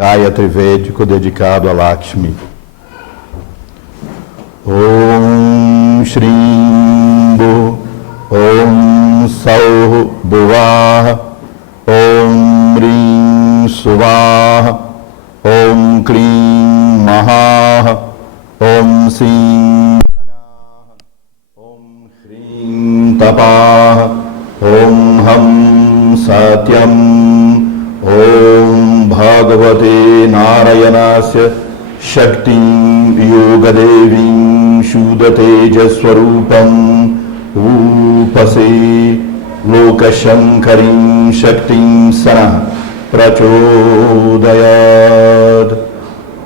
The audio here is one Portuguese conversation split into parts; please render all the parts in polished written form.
Gayatri Védico dedicado a Lakshmi. Om Shrim Bhu Om Sauh Bhuvaha Om Rim Suvaha Om Klim Mahaha Om Sim Om Shrim Tapaha Om Ham Satyam Om Bhagavate Narayanasya Shaktim Yogadevim Shudateja Swarupam Upase Lokashankarim Shaktim Sana Prachodayad.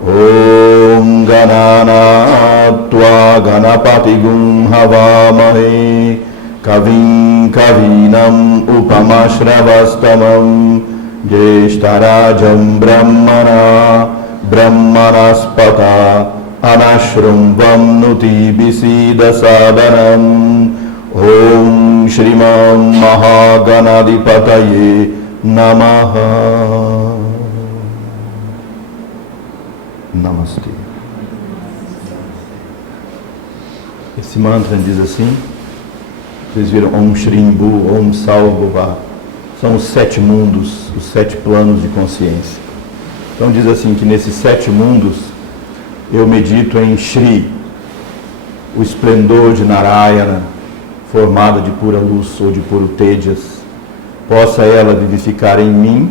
Om Gananatva Ganapatigum Havamahe Kavim Kavinam Upamashravastamam Jeshtarajam Brahmana Brahmanaspata Anashrumbam Nuti Bisida Sadanam. Om Shriman Mahaganadipataye Namaha. Namastê. Esse mantra diz assim, vocês viram Om Shrim Bhu, Om Sauh Bhuvaha. São os 7 mundos, os 7 planos de consciência. Então diz assim que nesses 7 mundos eu medito em Shri, o esplendor de Narayana, formada de pura luz ou de puro Tejas. Possa ela vivificar em mim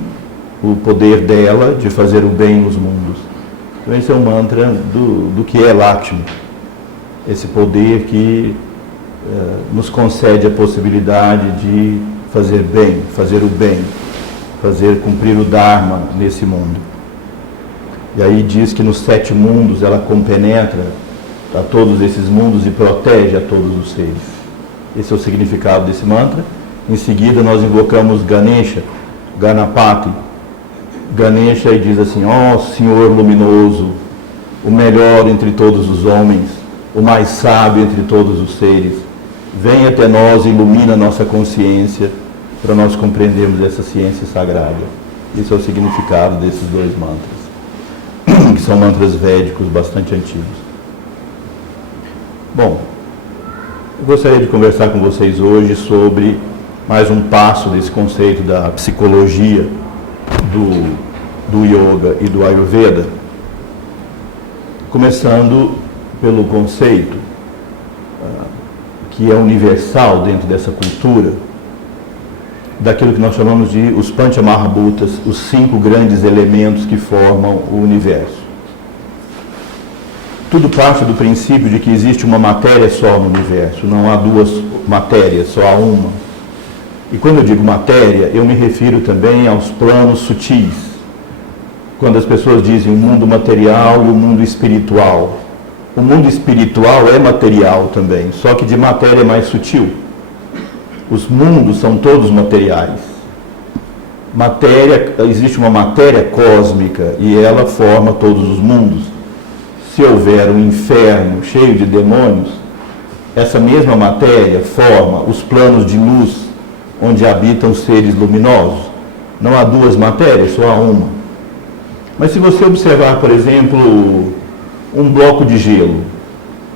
o poder dela de fazer o bem nos mundos. Então esse é um mantra do que é Lakshmi, esse poder que nos concede a possibilidade de fazer bem, fazer o bem, fazer cumprir o Dharma nesse mundo. E aí diz que nos 7 mundos ela compenetra a todos esses mundos e protege a todos os seres. Esse é o significado desse mantra. Em seguida nós invocamos Ganesha, Ganapati, Ganesha, e diz assim: ó Senhor luminoso, o melhor entre todos os homens, o mais sábio entre todos os seres, vem até nós e ilumina nossa consciência para nós compreendermos essa ciência sagrada. Esse é o significado desses 2 mantras, que são mantras védicos bastante antigos. Bom, eu gostaria de conversar com vocês hoje sobre mais um passo desse conceito da psicologia, do yoga e do Ayurveda, começando pelo conceito que é universal dentro dessa cultura, daquilo que nós chamamos de os Panchamahabhutas, os 5 grandes elementos que formam o universo. Tudo parte do princípio de que existe uma matéria só no universo, não há 2 matérias, só há uma. E quando eu digo matéria, eu me refiro também aos planos sutis. Quando as pessoas dizem o mundo material e o mundo espiritual. O mundo espiritual é material também, só que de matéria mais sutil. Os mundos são todos materiais. Existe uma matéria cósmica e ela forma todos os mundos. Se houver um inferno cheio de demônios, essa mesma matéria forma os planos de luz onde habitam os seres luminosos. Não há 2 matérias, só há uma. Mas se você observar, por exemplo, um bloco de gelo,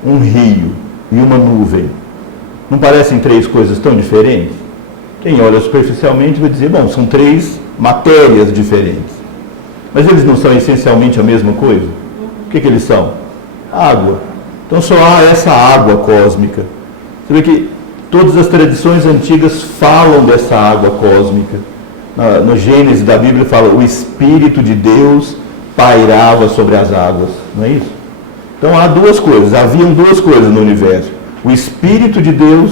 um rio e uma nuvem, não parecem 3 coisas tão diferentes? Quem olha superficialmente vai dizer, bom, são 3 matérias diferentes. Mas eles não são essencialmente a mesma coisa? O que eles são? Água. Então só há essa água cósmica. Você vê que todas as tradições antigas falam dessa água cósmica. No Gênesis da Bíblia fala, o Espírito de Deus pairava sobre as águas. Não é isso? Então há 2 coisas, haviam 2 coisas no universo. O Espírito de Deus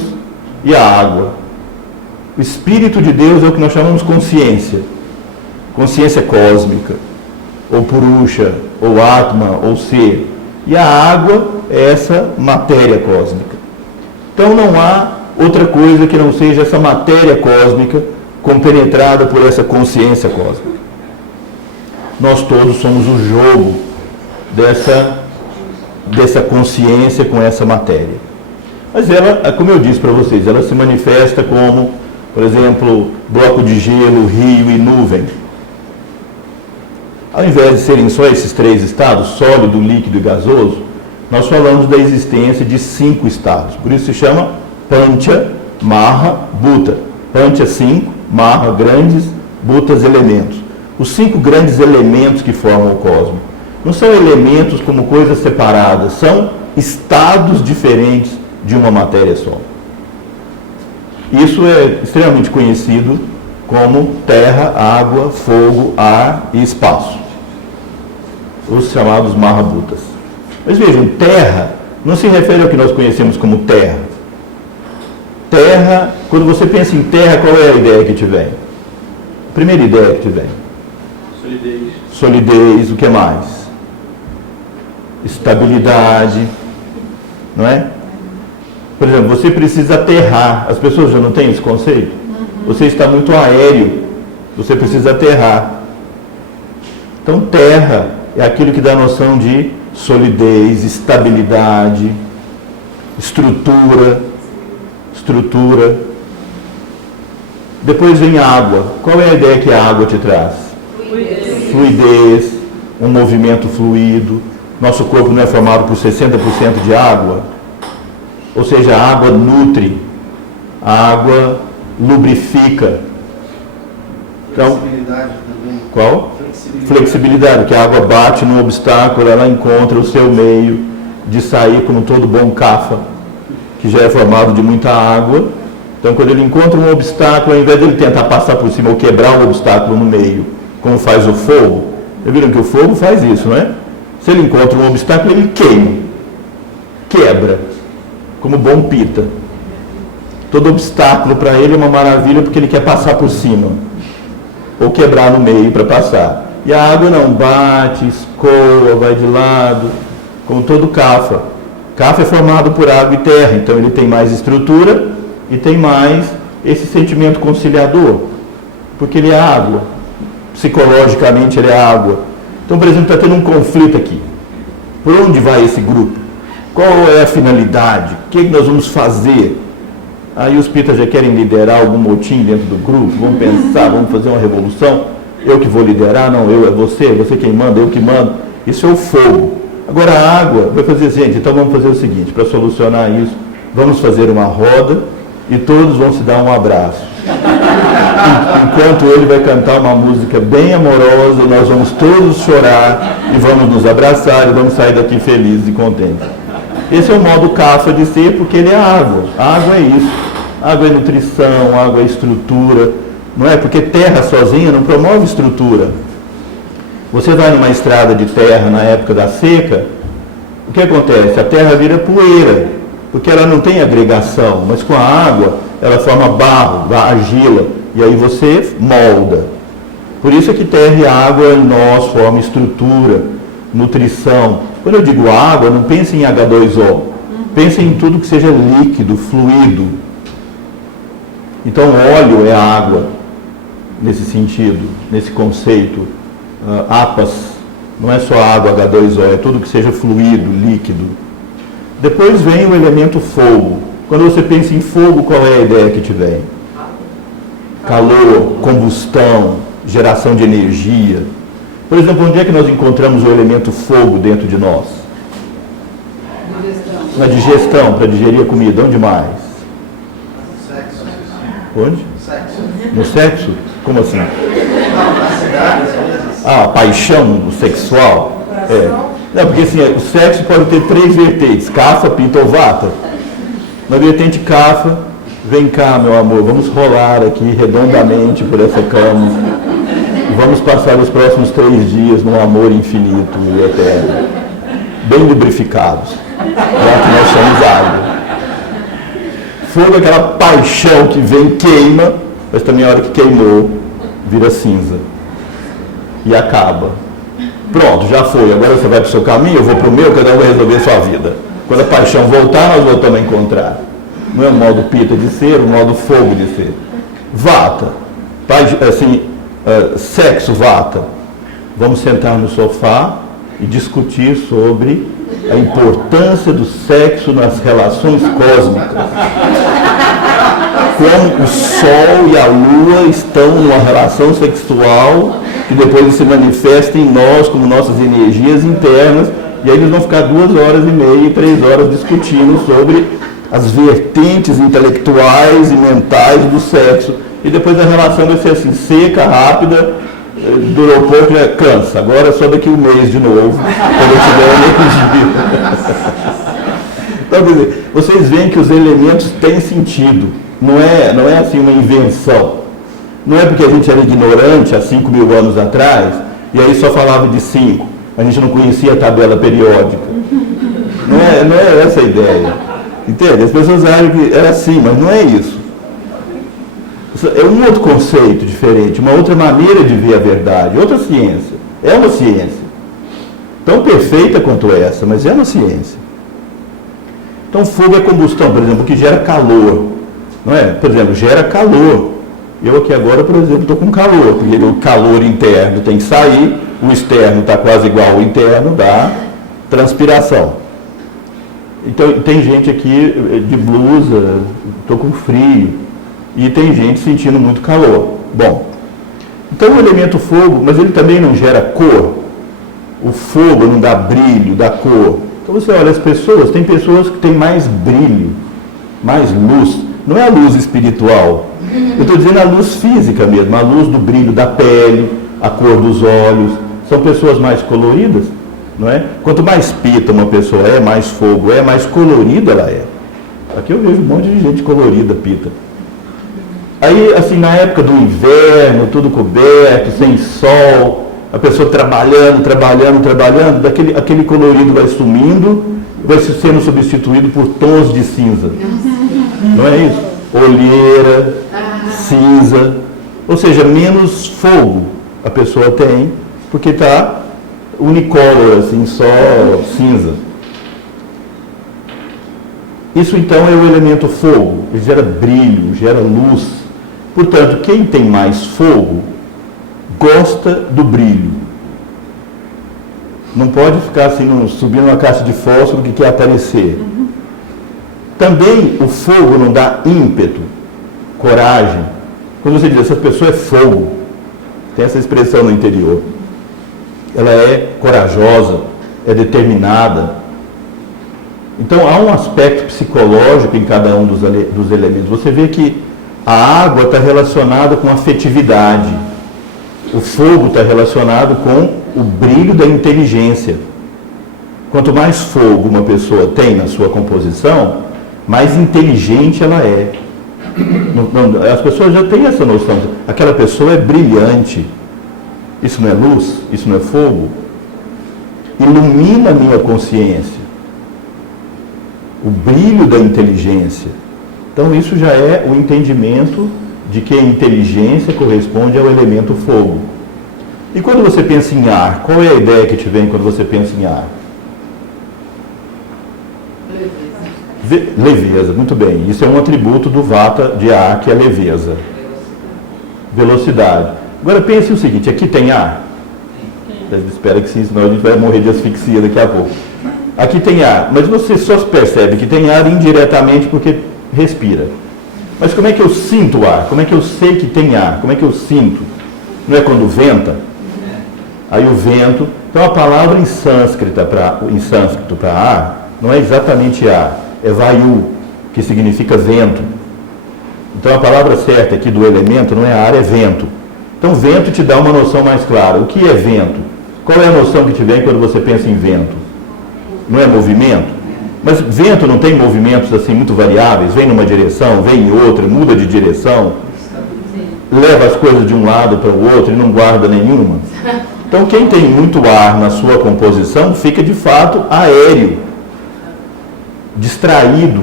e a água. O Espírito de Deus é o que nós chamamos consciência. Consciência cósmica, ou purusha, ou atma, ou ser. E a água é essa matéria cósmica. Então não há outra coisa que não seja essa matéria cósmica compenetrada por essa consciência cósmica. Nós todos somos o jogo dessa consciência com essa matéria. Mas ela, como eu disse para vocês, ela se manifesta como, por exemplo, bloco de gelo, rio e nuvem. Ao invés de serem só esses 3 estados, sólido, líquido e gasoso, nós falamos da existência de 5 estados. Por isso se chama Pancha, Maha, Bhuta. Pancha 5, Maha grandes, Bhutas elementos. Os 5 grandes elementos que formam o cosmos. Não são elementos como coisas separadas, são estados diferentes de uma matéria só. Isso é extremamente conhecido como terra, água, fogo, ar e espaço. Os chamados Mahabhutas. Mas vejam, terra não se refere ao que nós conhecemos como terra. Terra, quando você pensa em terra, qual é a ideia que te vem? A primeira ideia que te vem? Solidez. Solidez, o que mais? Estabilidade, não é? Por exemplo, você precisa aterrar. As pessoas já não têm esse conceito? Você está muito aéreo, você precisa aterrar. Então, terra é aquilo que dá noção de solidez, estabilidade, estrutura. Depois vem água. Qual é a ideia que a água te traz? Fluidez, um movimento fluido. Nosso corpo não é formado por 60% de água. Ou seja, a água nutre, a água lubrifica. Então, Flexibilidade também. qual? Flexibilidade, que a água bate num obstáculo, ela encontra o seu meio de sair como todo bom cafa, que já é formado de muita água. Então, quando ele encontra um obstáculo, ao invés de ele tentar passar por cima ou quebrar um obstáculo no meio, como faz o fogo, vocês viram que o fogo faz isso, não é? Se ele encontra um obstáculo, ele queima, quebra, como bom pita. Todo obstáculo para ele é uma maravilha porque ele quer passar por cima, ou quebrar no meio para passar. E a água não, bate, escoa, vai de lado, como todo cafa. Cafa é formado por água e terra, então ele tem mais estrutura e tem mais esse sentimento conciliador, porque ele é água, psicologicamente ele é água. Então, por exemplo, está tendo um conflito aqui. Por onde vai esse grupo? Qual é a finalidade? O que é que nós vamos fazer? Aí os pitas já querem liderar algum motim dentro do grupo, vamos pensar, vamos fazer uma revolução. Eu que vou liderar? Não, é você quem manda, eu que mando. Isso é o fogo. Agora a água vai fazer, gente, então vamos fazer o seguinte, para solucionar isso, vamos fazer uma roda e todos vão se dar um abraço. Enquanto ele vai cantar uma música bem amorosa, nós vamos todos chorar e vamos nos abraçar e vamos sair daqui felizes e contentes. Esse é o modo cafa de ser, porque ele é água. A água é isso. Água é nutrição, água é estrutura. Não é? Porque terra sozinha não promove estrutura. Você vai numa estrada de terra na época da seca, o que acontece? A terra vira poeira, porque ela não tem agregação, mas com a água ela forma barro, argila, e aí você molda. Por isso é que terra e água em nós formam estrutura, nutrição. Quando eu digo água, não pense em H2O, pense em tudo que seja líquido, fluido. Então óleo é água, nesse sentido, nesse conceito. Apas, não é só água H2O, é tudo que seja fluido, líquido. Depois vem o elemento fogo. Quando você pensa em fogo, qual é a ideia que te vem? Calor, combustão, geração de energia. Por exemplo, onde é que nós encontramos o elemento fogo dentro de nós? Na digestão, para digerir a comida. Onde mais? Sexo. Onde? Sexo. No sexo? Como assim? Na cidade, às vezes. Ah, a paixão sexual? É. Não, porque assim, o sexo pode ter 3 vertentes, Kapha, Pitta ou Vata. Na vertente Kapha, vem cá, meu amor, vamos rolar aqui redondamente por essa cama. Vamos passar os próximos 3 dias num amor infinito e eterno. Bem lubrificados, já que nós somos água. Fogo é aquela paixão que vem, queima, mas também a hora que queimou, vira cinza. E acaba. Pronto, já foi. Agora você vai para o seu caminho, eu vou para o meu, cada um vai resolver a sua vida. Quando a paixão voltar, nós voltamos a encontrar. Não é o modo Pitta de ser, o modo fogo de ser. Vata. Assim, sexo Vata. Vamos sentar no sofá e discutir sobre a importância do sexo nas relações cósmicas. Como o Sol e a Lua estão numa relação sexual que que depois ele se manifesta em nós como nossas energias internas, e aí eles vão ficar 2h30, 3 horas discutindo sobre as vertentes intelectuais e mentais do sexo, e depois a relação vai ser assim, seca, rápida, durou pouco, já cansa. Agora é só daqui um mês de novo, quando eu tiver energia. Então, quer dizer, vocês veem que os elementos têm sentido, não é assim uma invenção. Não é porque a gente era ignorante há 5.000 anos atrás, e aí só falava de 5, a gente não conhecia a tabela periódica. Não é essa a ideia. Entende? As pessoas acham que era assim, mas não é isso. É um outro conceito diferente, uma outra maneira de ver a verdade, outra ciência. É uma ciência. Tão perfeita quanto essa, mas é uma ciência. Então, fogo é combustão, por exemplo, que gera calor. Não é? Por exemplo, gera calor. Eu aqui agora, por exemplo, estou com calor, porque o calor interno tem que sair, o externo está quase igual ao interno, dá transpiração. Então, tem gente aqui de blusa, estou com frio, e tem gente sentindo muito calor. Bom, então o elemento fogo, mas ele também não gera cor. O fogo não dá brilho, dá cor. Então você olha as pessoas, tem pessoas que têm mais brilho, mais luz. Não é a luz espiritual, eu estou dizendo a luz física mesmo, a luz do brilho da pele, a cor dos olhos. São pessoas mais coloridas, não é? Quanto mais pita uma pessoa é, mais fogo é, mais colorida ela é. Aqui eu vejo um monte de gente colorida, pita. Aí, assim, na época do inverno, tudo coberto, sem sol, a pessoa trabalhando, aquele colorido vai sumindo, vai sendo substituído por tons de cinza. Não é isso? Olheira, cinza, ou seja, menos fogo a pessoa tem, porque está unicolor, assim, só cinza. Isso então é o elemento fogo, ele gera brilho, gera luz. Portanto, quem tem mais fogo gosta do brilho. Não pode ficar assim, subindo uma caixa de fósforo que quer aparecer. Também o fogo não dá ímpeto, coragem. Quando você diz, essa pessoa é fogo, tem essa expressão no interior. Ela é corajosa, é determinada. Então há um aspecto psicológico em cada um dos elementos. Você vê que a água está relacionada com afetividade. O fogo está relacionado com o brilho da inteligência. Quanto mais fogo uma pessoa tem na sua composição, mais inteligente ela é. As pessoas já têm essa noção. Aquela pessoa é brilhante. Isso não é luz? Isso não é fogo? Ilumina a minha consciência. O brilho da inteligência. Então isso já é o entendimento de que a inteligência corresponde ao elemento fogo. E quando você pensa em ar, qual é a ideia que te vem quando você pensa em ar? Leveza, muito bem. Isso é um atributo do vata de ar, que é leveza. Velocidade. Agora pense o seguinte, aqui tem ar? Espera que sim, senão a gente vai morrer de asfixia daqui a pouco. Aqui tem ar, mas você só percebe que tem ar indiretamente porque respira. Mas como é que eu sinto o ar? Como é que eu sei que tem ar? Como é que eu sinto? Não é quando venta? Aí o vento... Então a palavra em sânscrito para ar não é exatamente ar, é vayu, que significa vento. Então a palavra certa aqui do elemento não é ar, é vento. Então vento te dá uma noção mais clara. O que é vento? Qual é a noção que te vem quando você pensa em vento? Não é movimento? Mas vento não tem movimentos assim muito variáveis? Vem numa direção, vem em outra, muda de direção, leva as coisas de um lado para o outro e não guarda nenhuma. Então quem tem muito ar na sua composição fica de fato aéreo, distraído,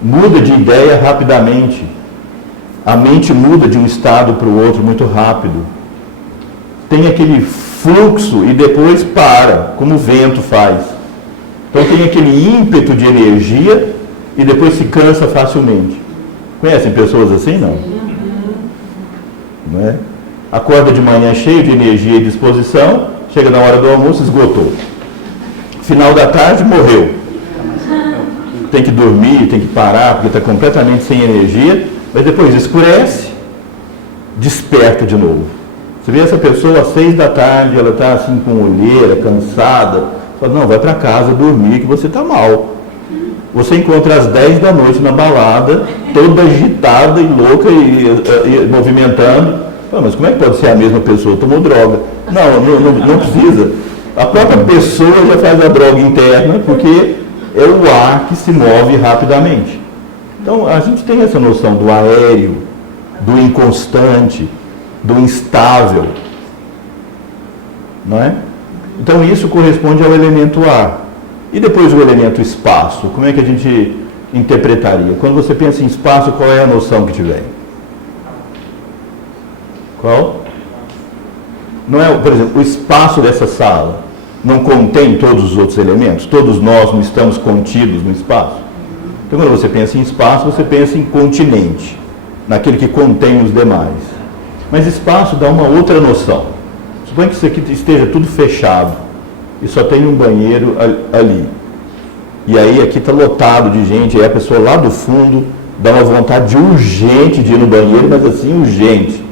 muda de ideia rapidamente. A mente muda de um estado para o outro muito rápido. Tem aquele fluxo e depois para, como o vento faz. Então tem aquele ímpeto de energia e depois se cansa facilmente. Conhecem pessoas assim? Não? Não é? Acorda de manhã cheio de energia e disposição, chega na hora do almoço, esgotou. Final da tarde, morreu. Tem que dormir, tem que parar, porque está completamente sem energia, mas depois escurece, desperta de novo. Você vê essa pessoa às 6 da tarde, ela está assim com olheira, cansada, fala, não, vai para casa dormir que você está mal. Você encontra às 10 da noite na balada, toda agitada e louca e movimentando. Mas como é que pode ser a mesma pessoa? Tomou droga. Não precisa. A própria pessoa já faz a droga interna, porque é o ar que se move rapidamente. Então, a gente tem essa noção do aéreo, do inconstante, do instável. Não é? Então, isso corresponde ao elemento ar. E depois o elemento espaço, como é que a gente interpretaria? Quando você pensa em espaço, qual é a noção que te vem? Qual? Não é, por exemplo, o espaço dessa sala não contém todos os outros elementos? Todos nós não estamos contidos no espaço? Então, quando você pensa em espaço, você pensa em continente, naquele que contém os demais. Mas espaço dá uma outra noção. Suponha que isso aqui esteja tudo fechado e só tem um banheiro ali. E aí aqui está lotado de gente, aí a pessoa lá do fundo dá uma vontade urgente de ir no banheiro, mas assim, urgente.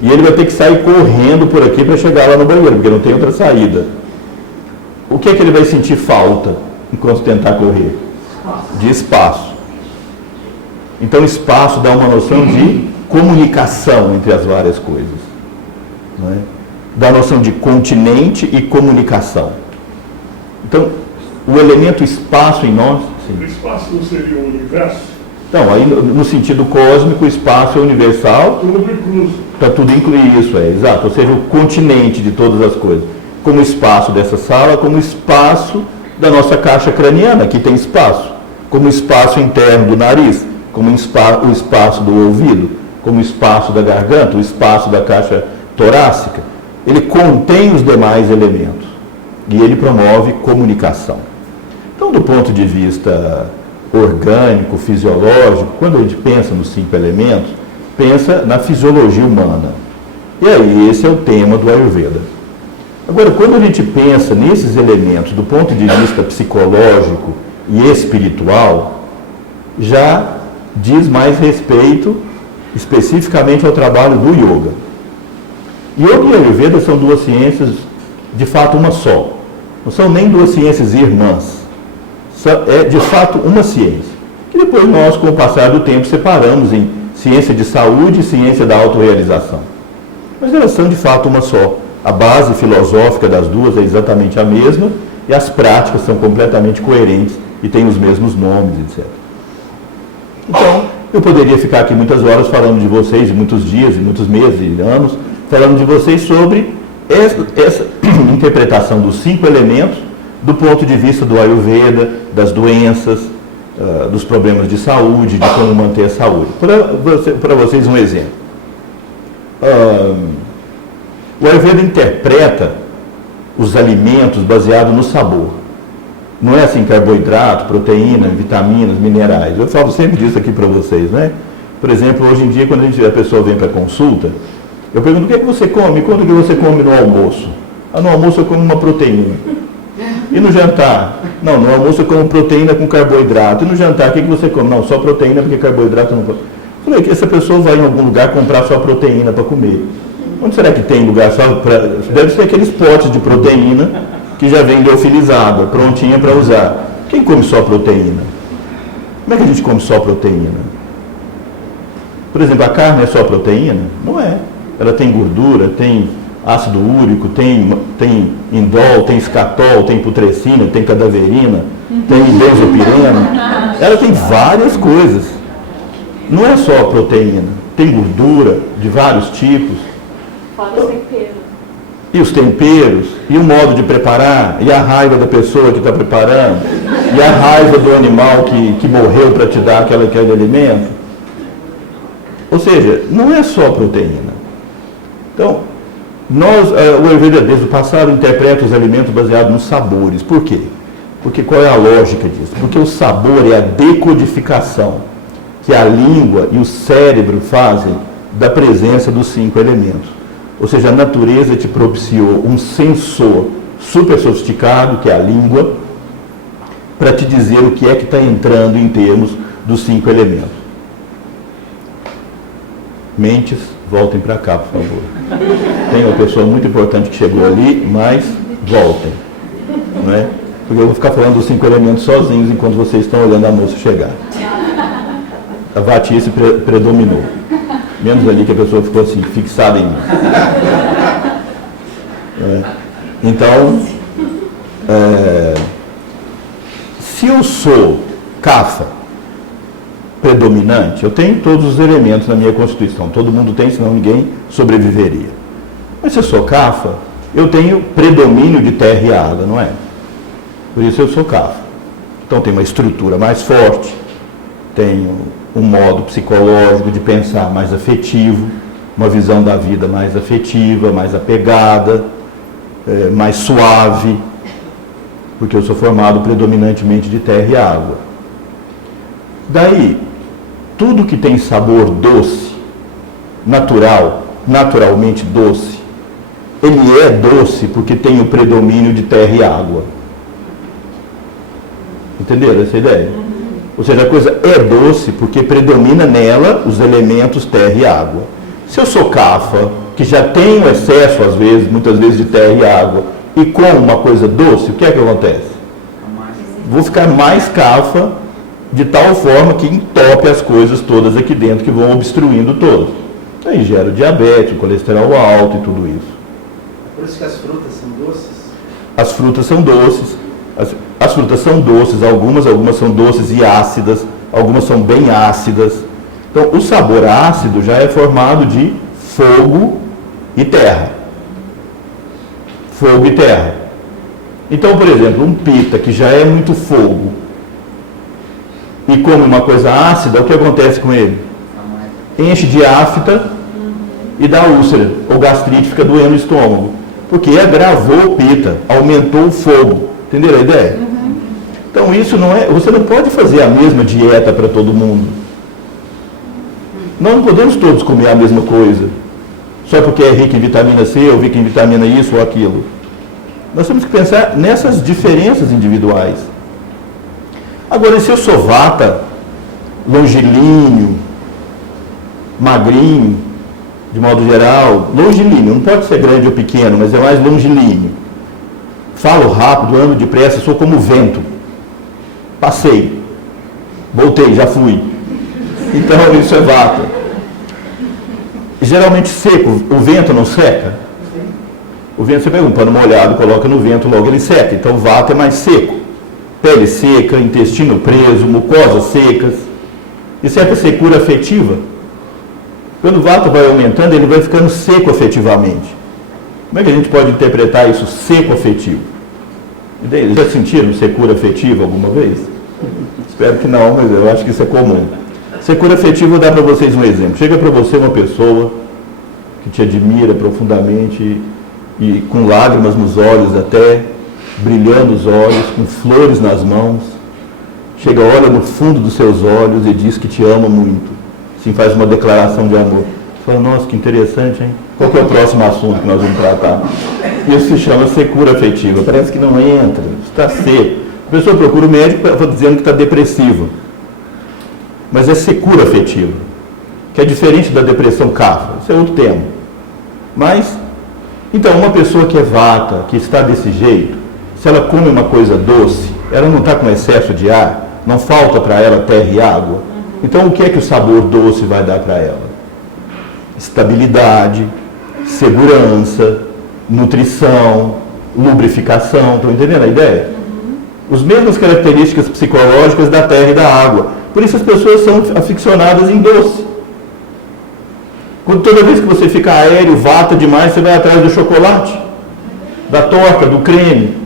E ele vai ter que sair correndo por aqui para chegar lá no banheiro, porque não tem outra saída. O que é que ele vai sentir falta enquanto tentar correr? De espaço. Então espaço dá uma noção de comunicação entre as várias coisas. Não é? Dá a noção de continente e comunicação. Então, o elemento espaço em nós... Sim. O espaço não seria o universo? Então, aí no sentido cósmico, o espaço é universal. Tudo incluso. Está tudo incluído, isso é, exato. Ou seja, o continente de todas as coisas. Como o espaço dessa sala, como o espaço da nossa caixa craniana, aqui tem espaço. Como o espaço interno do nariz, como o espaço do ouvido, como o espaço da garganta, o espaço da caixa torácica. Ele contém os demais elementos e ele promove comunicação. Então, do ponto de vista orgânico, fisiológico, quando a gente pensa nos 5 elementos, pensa na fisiologia humana. E aí, esse é o tema do Ayurveda. Agora, quando a gente pensa nesses elementos do ponto de vista psicológico e espiritual, já diz mais respeito especificamente ao trabalho do yoga. Yoga e Ayurveda são 2 ciências, de fato, uma só. Não são nem 2 ciências irmãs. É, de fato, uma ciência. Que depois nós, com o passar do tempo, separamos em ciência de saúde e ciência da autorrealização. Mas elas são, de fato, uma só. A base filosófica das duas é exatamente a mesma e as práticas são completamente coerentes e têm os mesmos nomes, etc. Então, eu poderia ficar aqui muitas horas falando de vocês, e muitos dias, e muitos meses, e anos, falando de vocês sobre essa interpretação dos 5 elementos do ponto de vista do Ayurveda, das doenças, dos problemas de saúde, de como manter a saúde. Para vocês um exemplo. O Ayurveda interpreta os alimentos baseado no sabor. Não é assim carboidrato, proteína, vitaminas, minerais. Eu falo sempre disso aqui para vocês, né? Por exemplo, hoje em dia, quando a pessoa vem para consulta, eu pergunto, o que é que você come? Quanto que você come no almoço? No almoço eu como uma proteína. E no jantar? Não, no almoço eu como proteína com carboidrato. E no jantar, o que você come? Não, só proteína, porque carboidrato não pode. Eu falei que essa pessoa vai em algum lugar comprar só proteína para comer. Onde será que tem lugar só para... Deve ser aqueles potes de proteína que já vem liofilizada, prontinha para usar. Quem come só proteína? Como é que a gente come só proteína? Por exemplo, a carne é só proteína? Não é. Ela tem gordura, tem ácido úrico, tem indol, tem escatol, tem putrescina, tem cadaverina, tem benzopirena. Ela tem várias coisas. Não é só proteína. Tem gordura de vários tipos. Fora os temperos. E os temperos, e o modo de preparar, e a raiva da pessoa que está preparando, e a raiva do animal que morreu para te dar aquele alimento. Ou seja, não é só proteína. Então, o Ayurveda desde o passado interpreta os alimentos baseados nos sabores. Por quê? Porque qual é a lógica disso? Porque o sabor é a decodificação que a língua e o cérebro fazem da presença dos 5 elementos. Ou seja, a natureza te propiciou um sensor super sofisticado, que é a língua, para te dizer o que é que está entrando em termos dos 5 elementos. Mentes, voltem para cá, por favor. Tem uma pessoa muito importante que chegou ali, mas voltem. Não é? Porque eu vou ficar falando dos 5 elementos sozinhos enquanto vocês estão olhando a moça chegar. A vatice predominou. Menos ali que a pessoa ficou assim, fixada em mim. Então, se eu sou Kapha predominante, eu tenho todos os elementos na minha constituição. Todo mundo tem, senão ninguém sobreviveria. Mas se eu sou Kapha, eu tenho predomínio de terra e água, não é? Por isso eu sou Kapha. Então tenho uma estrutura mais forte, tenho um modo psicológico de pensar mais afetivo, uma visão da vida mais afetiva, mais apegada, mais suave, porque eu sou formado predominantemente de terra e água. Daí, tudo que tem sabor doce, naturalmente doce, ele é doce porque tem o predomínio de terra e água. Entenderam essa ideia? Ou seja, a coisa é doce porque predomina nela os elementos terra e água. Se eu sou Kapha, que já tenho excesso, às vezes, muitas vezes, de terra e água, e como uma coisa doce, o que é que acontece? Vou ficar mais Kapha, de tal forma que entope as coisas todas aqui dentro, que vão obstruindo todas. Aí gera diabetes, colesterol alto e tudo isso. Por isso que as frutas são doces? As frutas são doces. As frutas são doces, algumas são doces e ácidas, algumas são bem ácidas. Então, o sabor ácido já é formado de fogo e terra. Fogo e terra. Então, por exemplo, um pita que já é muito fogo e come uma coisa ácida, o que acontece com ele? Enche de afta e dá úlcera, ou gastrite, fica doendo o estômago. Porque agravou o pita, aumentou o fogo. Entenderam a ideia? Então isso não é... Você não pode fazer a mesma dieta para todo mundo. Nós não podemos todos comer a mesma coisa. Só porque é rico em vitamina C, ou rico em vitamina isso ou aquilo. Nós temos que pensar nessas diferenças individuais. Agora, se eu sou Vata, longilíneo, magrinho, de modo geral, longilíneo, não pode ser grande ou pequeno, mas é mais longilíneo. Falo rápido, ando depressa, sou como o vento. Passei, voltei, já fui. Então isso é Vata. Geralmente seco, o vento não seca? O vento, você pega um pano molhado, coloca no vento, logo ele seca. Então Vata é mais seco. Pele seca, intestino preso, mucosas secas. Isso é a secura afetiva. Quando o Vata vai aumentando, ele vai ficando seco afetivamente. Como é que a gente pode interpretar isso, seco afetivo? Já sentiram secura afetiva alguma vez? Espero que não, mas eu acho que isso é comum. Secura afetiva, vou dar para vocês um exemplo. Chega para você uma pessoa que te admira profundamente e com lágrimas nos olhos até, brilhando os olhos, com flores nas mãos. Chega, olha no fundo dos seus olhos e diz que te ama muito. Assim, faz uma declaração de amor. Você fala, nossa, que interessante, hein? Qual que é o próximo assunto que nós vamos tratar? Isso se chama secura afetiva. Parece que não entra, está seco. A pessoa procura o médico dizendo que está depressiva. Mas é secura afetiva, que é diferente da depressão Kapha. Isso é outro tema. Mas, então, uma pessoa que é Vata, que está desse jeito, se ela come uma coisa doce, ela não está com excesso de ar, não falta para ela terra e água. Então, o que é que o sabor doce vai dar para ela? Estabilidade, segurança, nutrição, lubrificação. Estão entendendo a ideia? As mesmas características psicológicas da terra e da água. Por isso as pessoas são aficionadas em doce. Quando toda vez que você fica aéreo, Vata demais, você vai atrás do chocolate, da torta, do creme.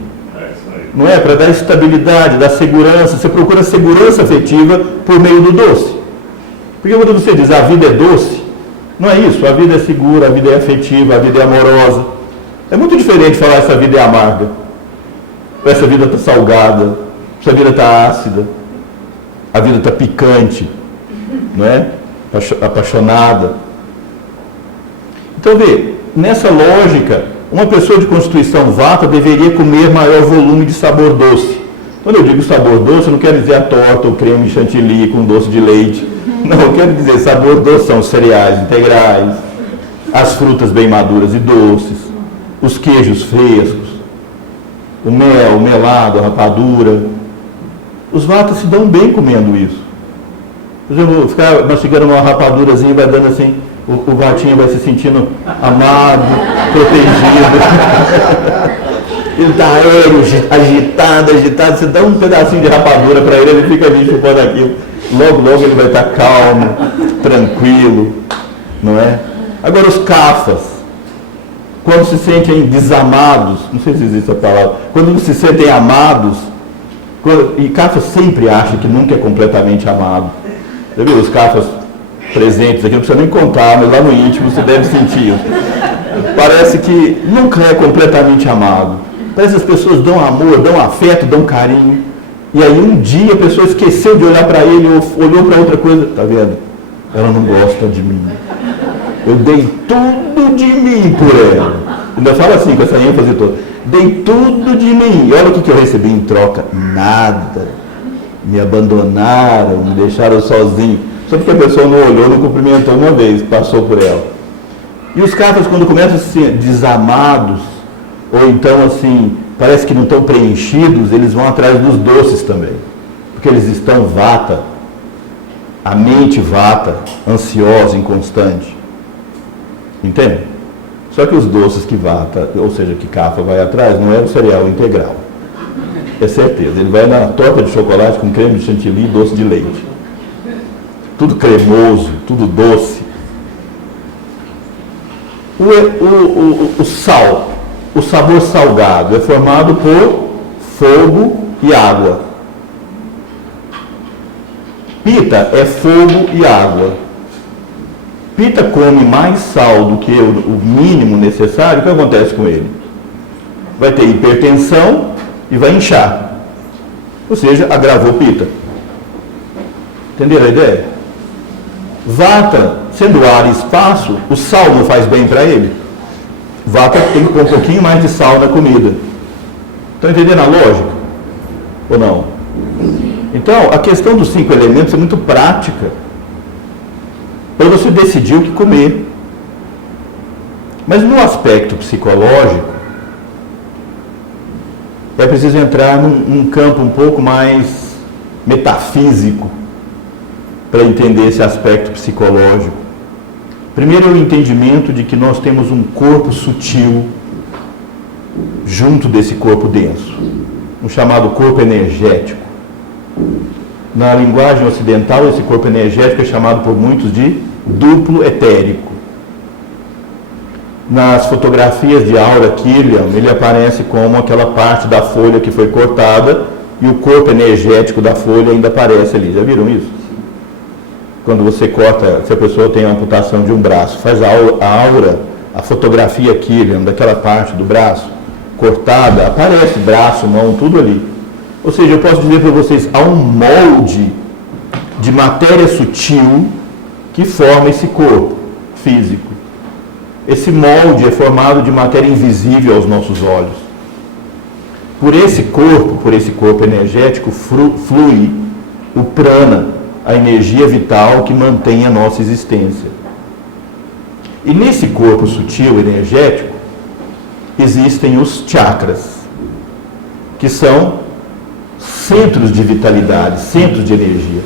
Não é? Para dar estabilidade, dar segurança. Você procura segurança afetiva por meio do doce. Porque quando você diz a vida é doce, não é isso. A vida é segura, a vida é afetiva, a vida é amorosa. É muito diferente falar essa vida é amarga. Essa vida está salgada, essa vida está ácida, a vida está picante, não é? Apaixonada. Então, vê, nessa lógica, uma pessoa de constituição Vata deveria comer maior volume de sabor doce. Quando eu digo sabor doce, eu não quero dizer a torta, o creme chantilly com doce de leite. Não, eu quero dizer, sabor doce são os cereais integrais, as frutas bem maduras e doces, os queijos frescos, o mel, o melado, a rapadura. Os vatas se dão bem comendo isso. Por exemplo, ficar mastigando uma rapadurazinha, vai dando assim, o vatinho vai se sentindo amado, protegido. Ele está aéreo, agitado, você dá um pedacinho de rapadura para ele, ele fica ali chupando aquilo. Logo ele vai estar calmo, tranquilo, não é? Agora os cafas, quando se sentem desamados, não sei se existe a palavra, quando se sentem amados, e Cafa sempre acha que nunca é completamente amado. Você viu os Cafas presentes aqui, não precisa nem contar, mas lá no íntimo você deve sentir isso. Parece que nunca é completamente amado. Parece que as pessoas dão amor, dão afeto, dão carinho. E aí um dia a pessoa esqueceu de olhar para ele, ou olhou para outra coisa. Tá vendo? Ela não gosta de mim. Eu dei tudo de mim por ela. Ainda fala assim, com essa ênfase toda. Dei tudo de mim. E olha o que eu recebi em troca. Nada. Me abandonaram, me deixaram sozinho. Só porque a pessoa não olhou, não cumprimentou uma vez, passou por ela. E os Cafas, quando começam a ser desamados, ou então assim, parece que não estão preenchidos, eles vão atrás dos doces também. Porque eles estão vata, a mente vata, ansiosa, inconstante. Entende? Só que os doces que vata, ou seja, que Cafa vai atrás, não é o cereal integral. É certeza. Ele vai na torta de chocolate com creme de chantilly e doce de leite. Tudo cremoso, tudo doce. O sal, o sabor salgado, é formado por fogo e água. Pita é fogo e água. Pita come mais sal do que o mínimo necessário. O que acontece com ele? Vai ter hipertensão e vai inchar. Ou seja, agravou Pita. Entenderam a ideia? Vata, sendo ar e espaço, o sal não faz bem para ele. Vata tem que pôr um pouquinho mais de sal na comida. Estão entendendo a lógica? Ou não? Então, a questão dos 5 elementos é muito prática para você decidir o que comer. Mas no aspecto psicológico, é preciso entrar num campo um pouco mais metafísico para entender esse aspecto psicológico. Primeiro é o entendimento de que nós temos um corpo sutil junto desse corpo denso, um chamado corpo energético. Na linguagem ocidental, esse corpo energético é chamado por muitos de duplo etérico. Nas fotografias de Aura Killian, ele aparece como aquela parte da folha que foi cortada e o corpo energético da folha ainda aparece ali. Já viram isso? Quando você corta, se a pessoa tem a amputação de um braço, faz a aura, a fotografia Killian daquela parte do braço cortada, aparece braço, mão, tudo ali. Ou seja, eu posso dizer para vocês, há um molde de matéria sutil que forma esse corpo físico. Esse molde é formado de matéria invisível aos nossos olhos. Por esse corpo energético, flui o prana, a energia vital que mantém a nossa existência. E nesse corpo sutil, energético, existem os chakras, que são centros de vitalidade, centros de energia.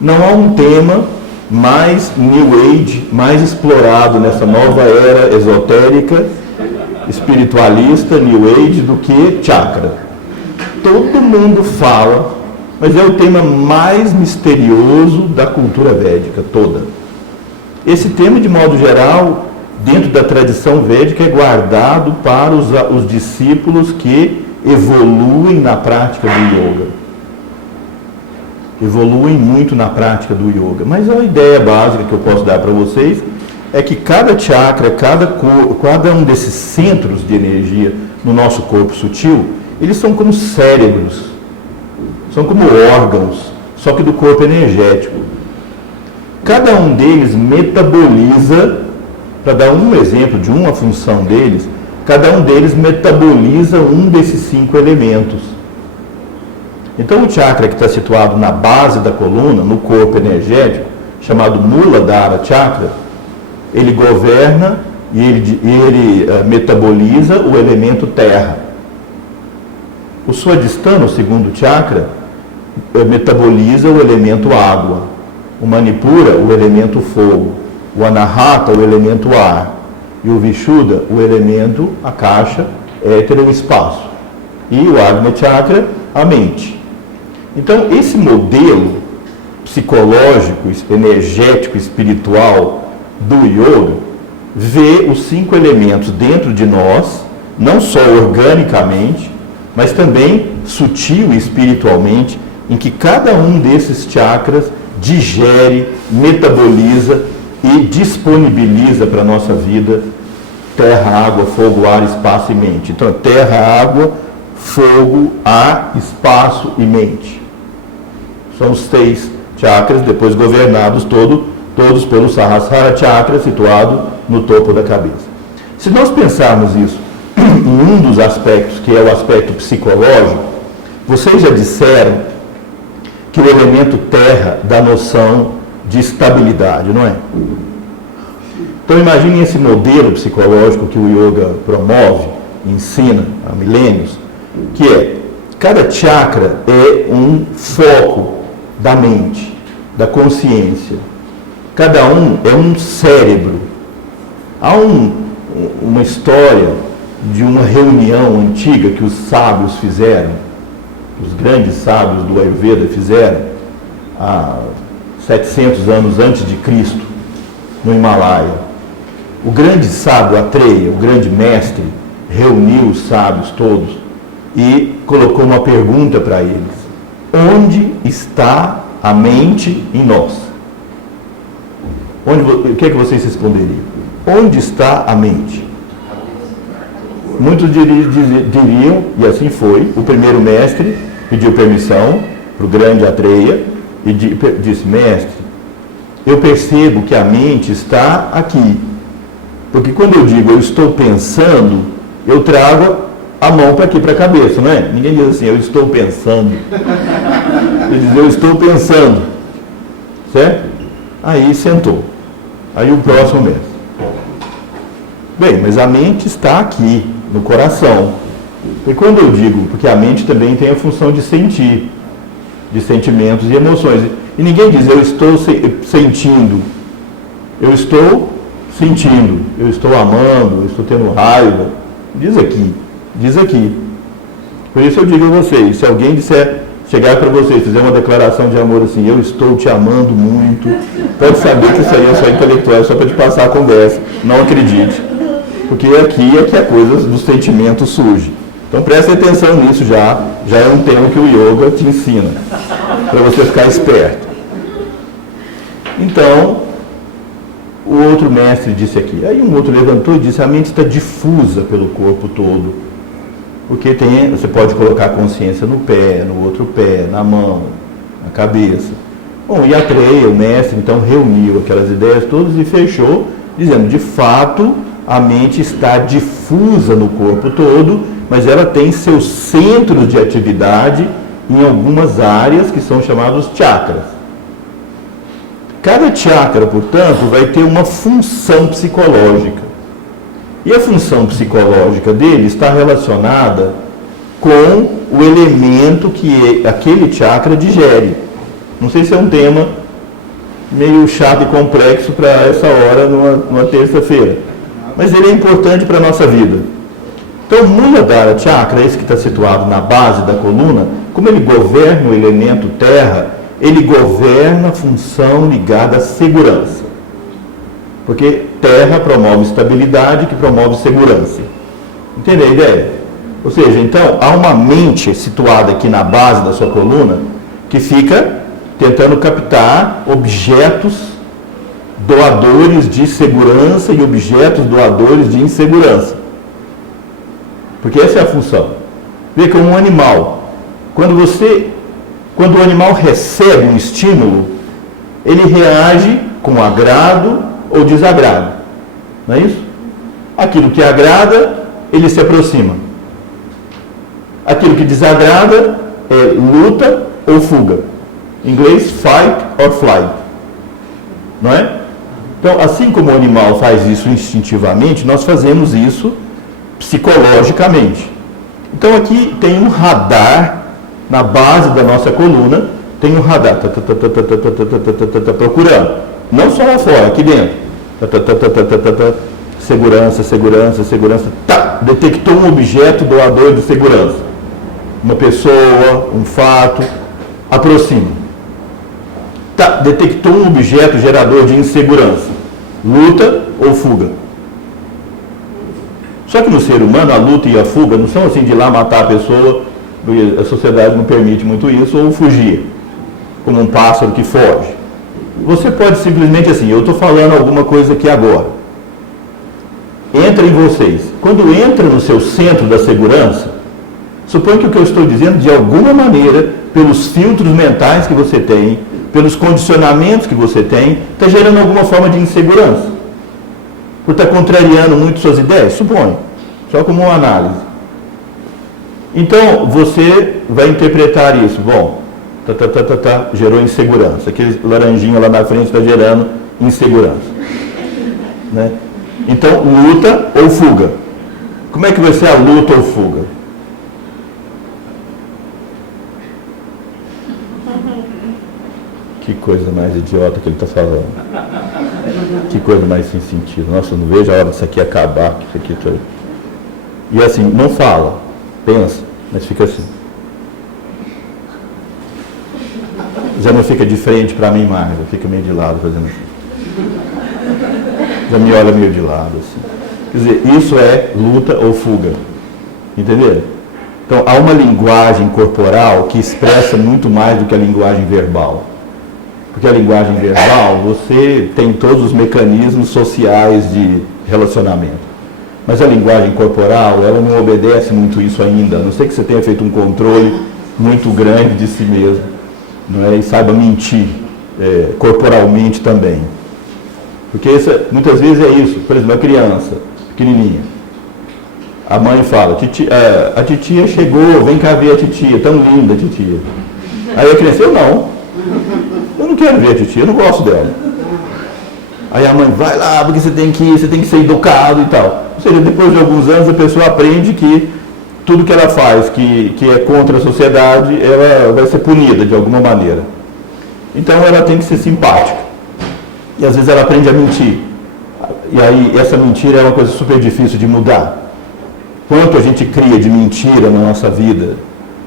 Não há um tema mais New Age, mais explorado nessa nova era esotérica, espiritualista, New Age, do que chakra. Todo mundo fala, mas é o tema mais misterioso da cultura védica toda. Esse tema, de modo geral, dentro da tradição védica, é guardado para os discípulos que evoluem na prática do yoga. Evoluem muito na prática do yoga. Mas a ideia básica que eu posso dar para vocês é que cada chakra, cada um desses centros de energia no nosso corpo sutil, eles são como cérebros, são como órgãos, só que do corpo energético. Cada um deles metaboliza, para dar um exemplo de uma função deles, cada um deles metaboliza um desses 5 elementos. Então o chakra que está situado na base da coluna, no corpo energético, chamado Muladhara Chakra, ele governa e ele metaboliza o elemento terra. O Swadhisthana, o segundo chakra, metaboliza o elemento água. O Manipura, o elemento fogo. O Anahata, o elemento ar. E o Vishuddha, o elemento, a caixa, éter, o espaço. E o Agnya Chakra, a mente. Então, esse modelo psicológico, energético, espiritual do yoga vê os 5 elementos dentro de nós, não só organicamente, mas também sutil e espiritualmente, em que cada um desses chakras digere, metaboliza e disponibiliza para a nossa vida terra, água, fogo, ar, espaço e mente. Então, terra, água, fogo, ar, espaço e mente. São os 6 chakras, depois governados todos pelo Sahasrara Chakra, situado no topo da cabeça. Se nós pensarmos isso em um dos aspectos, que é o aspecto psicológico, vocês já disseram que o elemento terra dá noção de estabilidade, não é? Então imaginem esse modelo psicológico que o yoga promove, ensina há milênios, que é, cada chakra é um foco da mente, da consciência. Cada um é um cérebro. Há uma história de uma reunião antiga que os sábios fizeram, os grandes sábios do Ayurveda fizeram, há 700 anos antes de Cristo, no Himalaia. O grande sábio Atreya, o grande mestre, reuniu os sábios todos e colocou uma pergunta para eles: onde está a mente em nós? O que é que vocês responderiam? Onde está a mente? Muitos diriam, e assim foi, o primeiro mestre pediu permissão para o grande Atreya e disse: mestre, eu percebo que a mente está aqui, porque quando eu digo eu estou pensando, eu trago a mão para aqui, para a cabeça, não é? Ninguém diz assim, eu estou pensando. Ele diz, eu estou pensando, certo? Aí sentou. Aí o próximo mestre: bem, mas a mente está aqui, no coração. E quando eu digo, porque a mente também tem a função de sentir, de sentimentos e emoções. E ninguém diz, eu estou sentindo. Eu estou sentindo, eu estou amando, eu estou tendo raiva. Diz aqui, diz aqui. Por isso eu digo a vocês, se alguém chegar para vocês, fizer uma declaração de amor assim, eu estou te amando muito, pode saber que isso aí é só intelectual, é só para te passar a conversa. Não acredite. Porque aqui é que a coisa dos sentimentos surge. Então preste atenção nisso já é um tema que o yoga te ensina, para você ficar esperto. Então, o outro mestre disse aqui, aí um outro levantou e disse, a mente está difusa pelo corpo todo, porque você pode colocar a consciência no pé, no outro pé, na mão, na cabeça. Bom, e Atreya, o mestre, então reuniu aquelas ideias todas e fechou, dizendo, de fato, a mente está difusa no corpo todo, mas ela tem seus centros de atividade em algumas áreas que são chamados chakras. Cada chakra, portanto, vai ter uma função psicológica. E a função psicológica dele está relacionada com o elemento que aquele chakra digere. Não sei se é um tema meio chato e complexo para essa hora, numa terça-feira. Mas ele é importante para a nossa vida. Então, o Muladhara Chakra, esse que está situado na base da coluna, como ele governa o elemento terra, ele governa a função ligada à segurança. Porque terra promove estabilidade, que promove segurança. Entendeu a ideia? Ou seja, então, há uma mente situada aqui na base da sua coluna, que fica tentando captar objetos doadores de segurança e objetos doadores de insegurança. Porque essa é a função. Vê como um animal. Quando o animal recebe um estímulo, ele reage com agrado ou desagrado. Não é isso? Aquilo que agrada, ele se aproxima. Aquilo que desagrada é luta ou fuga. Em inglês, fight or flight. não é? Então, assim como o animal faz isso instintivamente, nós fazemos isso psicologicamente. Então, aqui tem um radar na base da nossa coluna, tem um radar, procurando, não só lá fora, aqui dentro, segurança, segurança, segurança, detectou um objeto doador de segurança, uma pessoa, um fato, aproxima. Detectou um objeto gerador de insegurança, luta ou fuga. Só que no ser humano a luta e a fuga não são assim de ir lá matar a pessoa, porque a sociedade não permite muito isso, ou fugir, como um pássaro que foge. Você pode simplesmente assim, eu estou falando alguma coisa aqui agora, entra em vocês. Quando entra no seu centro da segurança, suponha que o que eu estou dizendo, de alguma maneira, pelos filtros mentais que você tem, pelos condicionamentos que você tem, está gerando alguma forma de insegurança. Por estar contrariando muito suas ideias, suponho, só como uma análise. Então, você vai interpretar isso. Bom, gerou insegurança. Aquele laranjinho lá na frente está gerando insegurança. Né? Então, luta ou fuga. Como é que vai ser a luta ou fuga? Que coisa mais idiota que ele está falando. Que coisa mais sem sentido. Nossa, eu não vejo a hora disso aqui acabar. Isso aqui tá... E assim, não fala, pensa, mas fica assim. Já não fica de frente para mim mais, já fica meio de lado fazendo assim. Já me olha meio de lado assim. Quer dizer, isso é luta ou fuga. Entenderam? Então, há uma linguagem corporal que expressa muito mais do que a linguagem verbal. Porque a linguagem verbal, você tem todos os mecanismos sociais de relacionamento. Mas a linguagem corporal, ela não obedece muito isso ainda, a não ser que você tenha feito um controle muito grande de si mesmo, não é? E saiba mentir corporalmente também. Porque muitas vezes é isso. Por exemplo, uma criança pequenininha, a mãe fala, a titia chegou, vem cá ver a titia, tão linda a titia. Aí a criança, eu não quero ver a titia, eu não gosto dela. Aí a mãe, vai lá, porque você tem que ir, você tem que ser educado e tal. Ou seja, depois de alguns anos a pessoa aprende que tudo que ela faz que é contra a sociedade, ela vai ser punida de alguma maneira. Então ela tem que ser simpática. E às vezes ela aprende a mentir. E aí essa mentira é uma coisa super difícil de mudar. Quanto a gente cria de mentira na nossa vida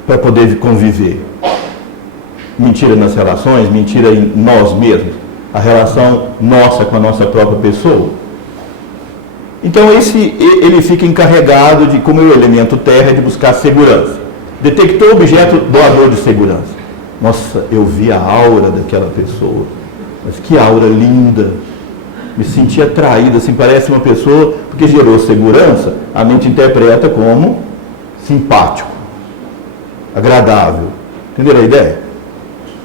para poder conviver? Mentira nas relações, mentira em nós mesmos, a relação nossa com a nossa própria pessoa. Então ele fica encarregado de, como é o elemento terra, de buscar segurança. Detectou o objeto doador de segurança. Nossa, eu vi a aura daquela pessoa, mas que aura linda, me senti atraído, assim, parece uma pessoa, porque gerou segurança, a mente interpreta como simpático, agradável. Entenderam a ideia?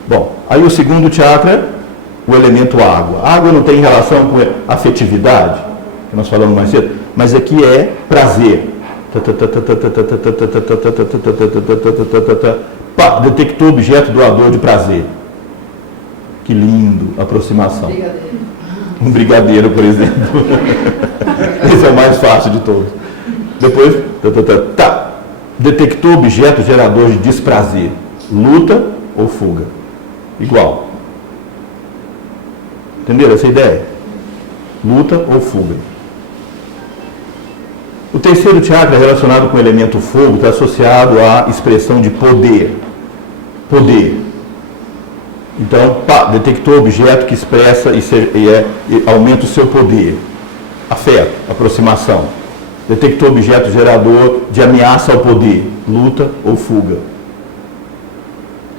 Bom, aí o segundo chakra, o elemento água. A água não tem relação com afetividade, que nós falamos mais cedo, mas aqui é prazer. Pá, detectou o objeto doador de prazer. Que lindo, aproximação. Um brigadeiro, por exemplo. Esse é o mais fácil de todos. Depois, detectou objeto gerador de desprazer. Luta ou fuga. Igual. Entenderam essa ideia? Luta ou fuga. O terceiro chakra, relacionado com o elemento fogo, está associado à expressão de poder. Poder. Então, detectou objeto que expressa e aumenta o seu poder. Afeto, aproximação. Detectou objeto gerador de ameaça ao poder. Luta ou fuga.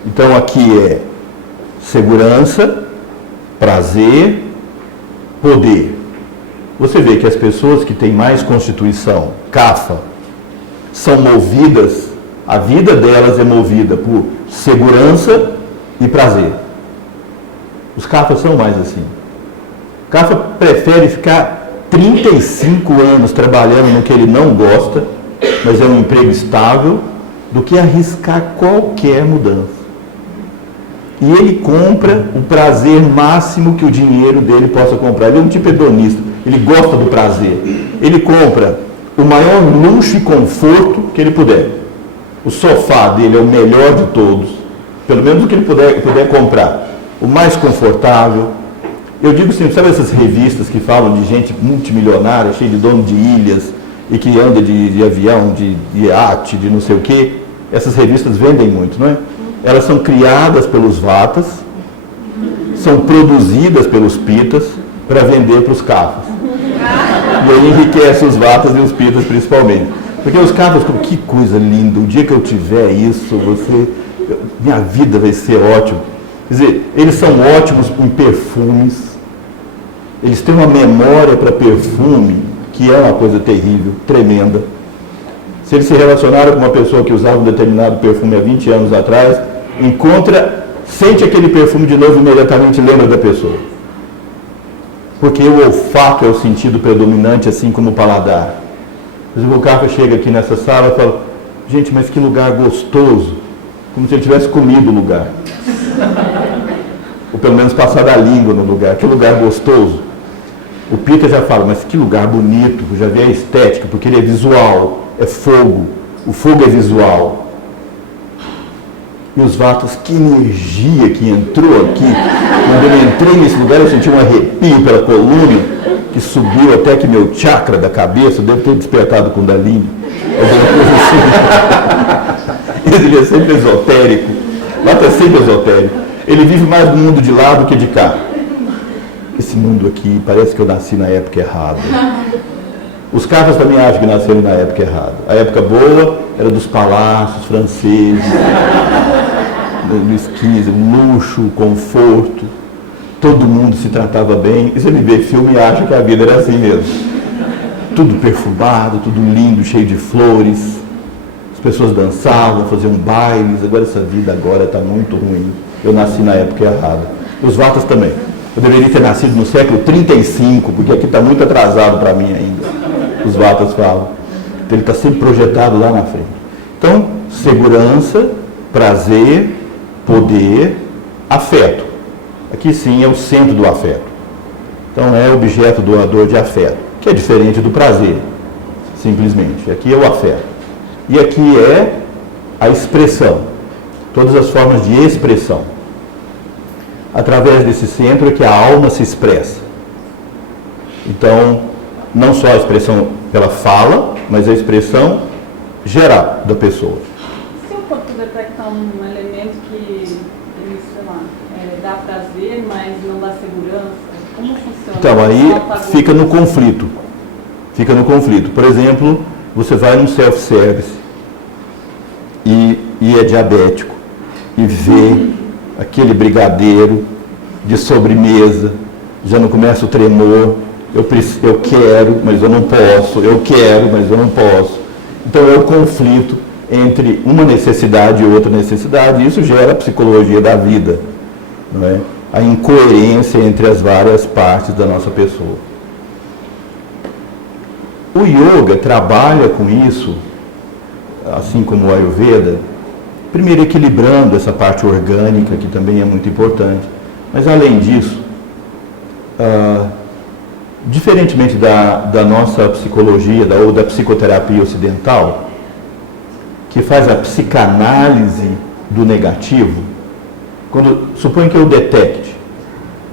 Então, aqui é segurança, prazer, poder. Você vê que as pessoas que têm mais constituição, Kapha, são movidas, a vida delas é movida por segurança e prazer. Os Kaphas são mais assim. Kapha prefere ficar 35 anos trabalhando no que ele não gosta, mas é um emprego estável, do que arriscar qualquer mudança. E ele compra o prazer máximo que o dinheiro dele possa comprar. Ele é um tipo hedonista, ele gosta do prazer. Ele compra o maior luxo e conforto que ele puder. O sofá dele é o melhor de todos, pelo menos o que ele puder comprar. O mais confortável. Eu digo sempre, sabe essas revistas que falam de gente multimilionária, cheia de dono de ilhas, e que anda de avião, de iate, de não sei o quê? Essas revistas vendem muito, não é? Elas são criadas pelos vatas, são produzidas pelos pitas para vender para os cafas. E aí enriquece os vatas e os pitas principalmente. Porque os cafas ficam, que coisa linda, o dia que eu tiver isso, minha vida vai ser ótima. Quer dizer, eles são ótimos em perfumes, eles têm uma memória para perfume, que é uma coisa terrível, tremenda. Se eles se relacionaram com uma pessoa que usava um determinado perfume há 20 anos atrás, sente aquele perfume de novo e imediatamente lembra da pessoa. Porque o olfato é o sentido predominante, assim como o paladar. Por exemplo, o Cafa chega aqui nessa sala e fala, gente, mas que lugar gostoso, como se ele tivesse comido o lugar. Ou pelo menos passado a língua no lugar, que lugar gostoso. O Pita já fala, mas que lugar bonito, já vê a estética, porque ele é visual, é fogo, o fogo é visual. E os vatos, que energia que entrou aqui. Quando eu entrei nesse lugar, eu senti um arrepio pela coluna, que subiu até que meu chakra da cabeça deve ter despertado com Kundalini. Ele é sempre esotérico. Vata é sempre esotérico. Ele vive mais no mundo de lá do que de cá. Esse mundo aqui, parece que eu nasci na época errada. Os cafas também acham que nasceram na época errada. A época boa era dos palácios franceses, Luís XV, luxo, conforto, todo mundo se tratava bem. E você vê filme e acha que a vida era assim mesmo. Tudo perfumado, tudo lindo, cheio de flores. As pessoas dançavam, faziam bailes. Agora essa vida agora está muito ruim. Eu nasci na época errada. Os vatas também. Eu deveria ter nascido no século 35, porque aqui está muito atrasado para mim ainda. Os vatas falam. Então ele está sempre projetado lá na frente. Então, segurança, prazer, poder, afeto. Aqui sim é o centro do afeto. Então é objeto doador de afeto, que é diferente do prazer, simplesmente. Aqui é o afeto. E aqui é a expressão, todas as formas de expressão. Através desse centro é que a alma se expressa. Então, não só a expressão pela fala, mas a expressão geral da pessoa. Se eu for detectar um elemento que, sei lá, dá prazer, mas não dá segurança, como funciona? Então, aí fica no conflito. Fica no conflito. Por exemplo, você vai num self-service e é diabético e vê aquele brigadeiro de sobremesa, já não começa o tremor, eu quero, mas eu não posso, eu quero, mas eu não posso. Então é o conflito entre uma necessidade e outra necessidade, e isso gera a psicologia da vida, não é? A incoerência entre as várias partes da nossa pessoa. O yoga trabalha com isso, assim como o Ayurveda, primeiro equilibrando essa parte orgânica, que também é muito importante, mas além disso, diferentemente da nossa psicologia ou da psicoterapia ocidental, que faz a psicanálise do negativo, suponho que eu detecte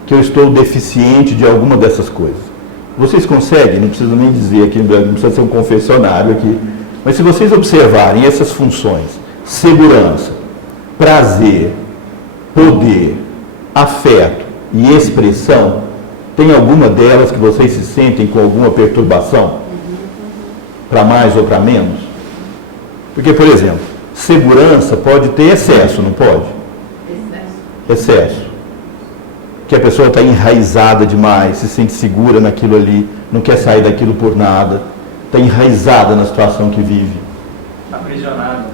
que eu estou deficiente de alguma dessas coisas. Vocês conseguem, não preciso nem dizer aqui, não precisa ser um confessionário aqui, mas se vocês observarem essas funções, segurança, prazer, poder, afeto e expressão, tem alguma delas que vocês se sentem com alguma perturbação? Para mais ou para menos? Porque, por exemplo, segurança pode ter excesso, não pode? Excesso. Que a pessoa está enraizada demais, se sente segura naquilo ali, não quer sair daquilo por nada, está enraizada na situação que vive.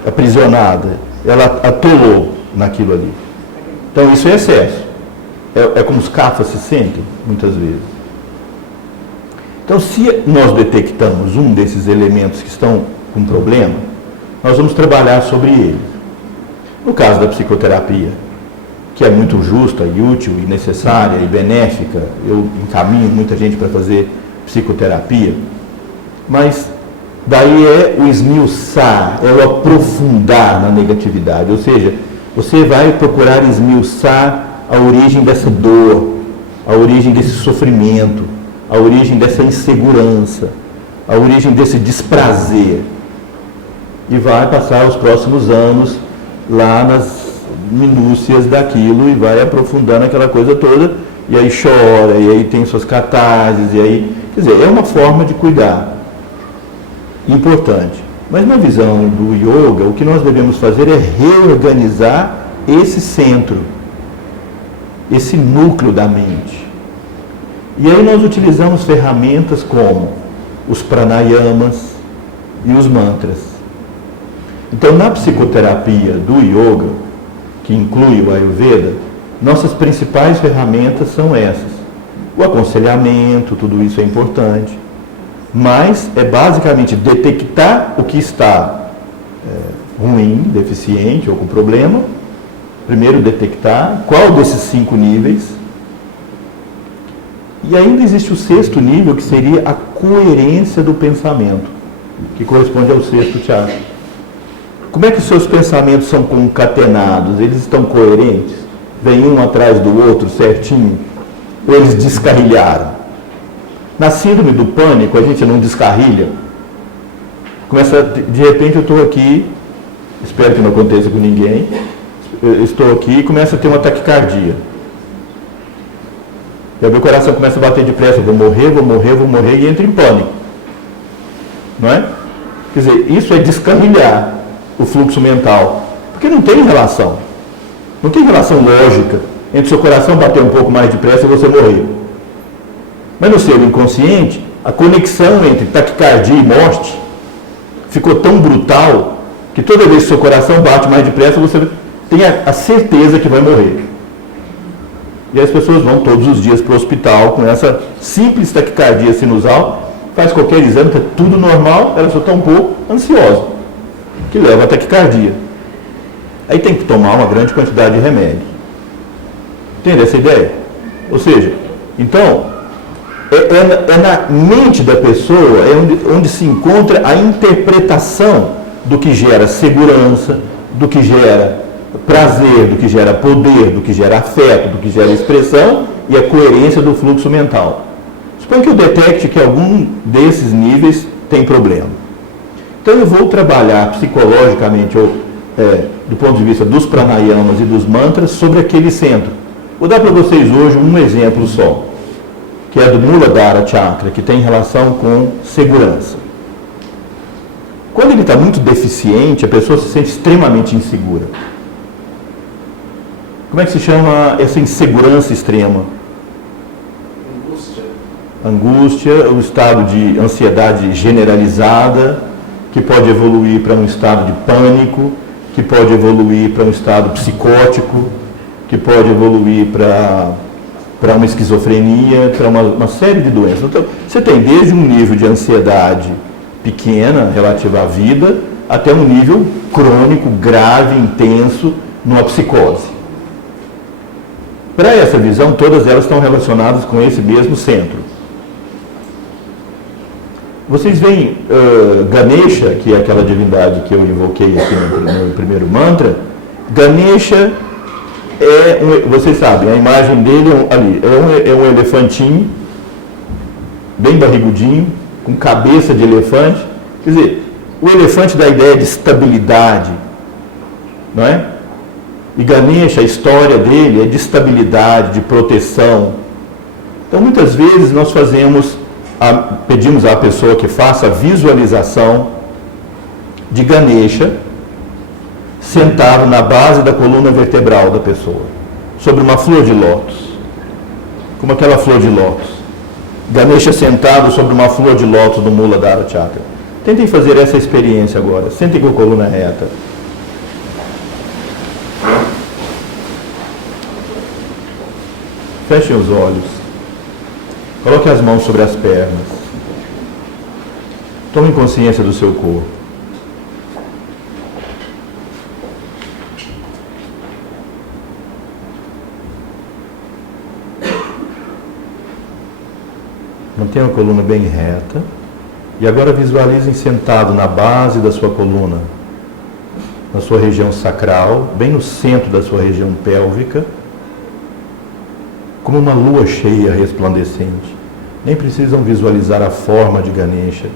Aprisionada. Ela atolou naquilo ali. Então isso é excesso. É como os cafas se sentem, muitas vezes. Então, se nós detectamos um desses elementos que estão com problema, nós vamos trabalhar sobre eles. No caso da psicoterapia, que é muito justa e útil e necessária e benéfica. Eu encaminho muita gente para fazer psicoterapia, mas daí é o esmiuçar, é o aprofundar na negatividade, ou seja, você vai procurar esmiuçar a origem dessa dor, a origem desse sofrimento, a origem dessa insegurança, a origem desse desprazer, e vai passar os próximos anos lá nas minúcias daquilo e vai aprofundando aquela coisa toda, e aí chora, e aí tem suas catarses, e aí, quer dizer, é uma forma de cuidar importante. Mas na visão do yoga, o que nós devemos fazer é reorganizar esse centro, esse núcleo da mente. E aí nós utilizamos ferramentas como os pranayamas e os mantras. Então, na psicoterapia do yoga, que inclui o Ayurveda, nossas principais ferramentas são essas. O aconselhamento, tudo isso é importante, mas é basicamente detectar o que está ruim, deficiente ou com problema. Primeiro detectar qual desses 5 níveis. E ainda existe o 6º nível, que seria a coerência do pensamento, que corresponde ao 6º chakra. Como é que os seus pensamentos são concatenados? Eles estão coerentes? Vem um atrás do outro certinho? Ou eles descarrilharam? Na síndrome do pânico, a gente não descarrilha. De repente eu estou aqui, espero que não aconteça com ninguém, eu estou aqui e começa a ter uma taquicardia. E aí meu coração começa a bater depressa, vou morrer, e entra em pânico. Não é? Quer dizer, isso é descarrilhar o fluxo mental. Porque não tem relação. Não tem relação lógica entre seu coração bater um pouco mais depressa e você morrer. Mas no seu inconsciente, a conexão entre taquicardia e morte ficou tão brutal que toda vez que seu coração bate mais depressa, você tem a certeza que vai morrer. E as pessoas vão todos os dias para o hospital com essa simples taquicardia sinusal, faz qualquer exame, está tudo normal, ela só está um pouco ansiosa, que leva a taquicardia. Aí tem que tomar uma grande quantidade de remédio. Entende essa ideia? Ou seja, então, é na mente da pessoa onde se encontra a interpretação do que gera segurança, do que gera prazer, do que gera poder, do que gera afeto, do que gera expressão e a coerência do fluxo mental. Suponha que eu detecte que algum desses níveis tem problema. Então eu vou trabalhar psicologicamente, ou do ponto de vista dos pranayamas e dos mantras, sobre aquele centro. Vou dar para vocês hoje um exemplo só, que é do Muladhara Chakra, que tem relação com segurança. Quando ele está muito deficiente, a pessoa se sente extremamente insegura. Como é que se chama essa insegurança extrema? Angústia, o estado de ansiedade generalizada, que pode evoluir para um estado de pânico, que pode evoluir para um estado psicótico, que pode evoluir para uma esquizofrenia, para uma série de doenças. Então, você tem desde um nível de ansiedade pequena, relativa à vida, até um nível crônico, grave, intenso, numa psicose. Para essa visão, todas elas estão relacionadas com esse mesmo centro. Vocês veem Ganesha, que é aquela divindade que eu invoquei aqui no primeiro mantra. Ganesha vocês sabem, a imagem dele é um elefantinho, bem barrigudinho, com cabeça de elefante. Quer dizer, o elefante dá a ideia de estabilidade, não é? E Ganesha, a história dele é de estabilidade, de proteção. Então, muitas vezes nós pedimos à pessoa que faça a visualização de Ganesha sentado na base da coluna vertebral da pessoa, sobre uma flor de lótus, como aquela flor de lótus. Ganesha sentado sobre uma flor de lótus do Muladhara Chakra. Tentem fazer essa experiência agora. Sentem com a coluna reta. Fechem os olhos. Coloque as mãos sobre as pernas. Tome consciência do seu corpo. Mantenha a coluna bem reta. E agora visualizem sentado na base da sua coluna, na sua região sacral, bem no centro da sua região pélvica, como uma lua cheia resplandecente. Nem precisam visualizar a forma de Ganesha.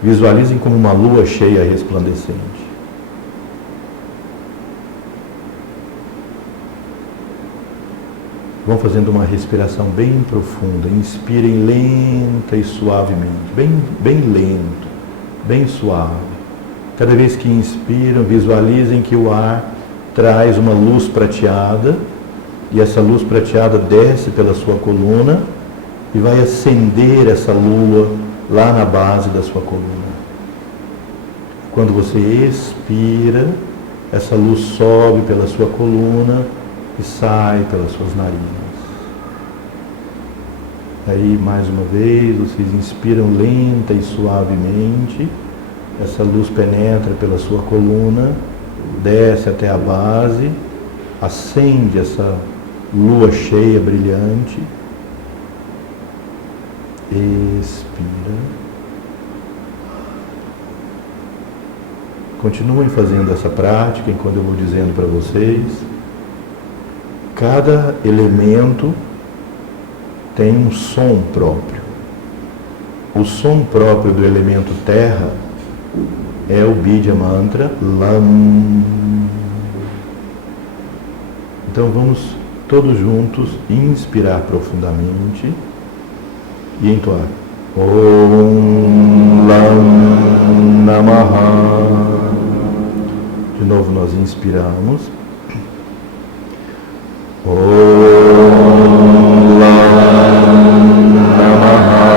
Visualizem como uma lua cheia resplandecente. Vão fazendo uma respiração bem profunda. Inspirem lenta e suavemente. Bem lento, bem suave. Cada vez que inspiram, visualizem que o ar traz uma luz prateada. E essa luz prateada desce pela sua coluna e vai acender essa lua lá na base da sua coluna. Quando você expira, essa luz sobe pela sua coluna e sai pelas suas narinas. Aí, mais uma vez, vocês inspiram lenta e suavemente, essa luz penetra pela sua coluna, desce até a base, acende essa lua cheia brilhante, expira. Continuem fazendo essa prática enquanto eu vou dizendo para vocês. Cada elemento tem um som próprio. O som próprio do elemento terra é o Bija Mantra Lam. Então vamos todos juntos inspirar profundamente e entoar Om Lam Namaha. De novo nós inspiramos Om Lam Namaha.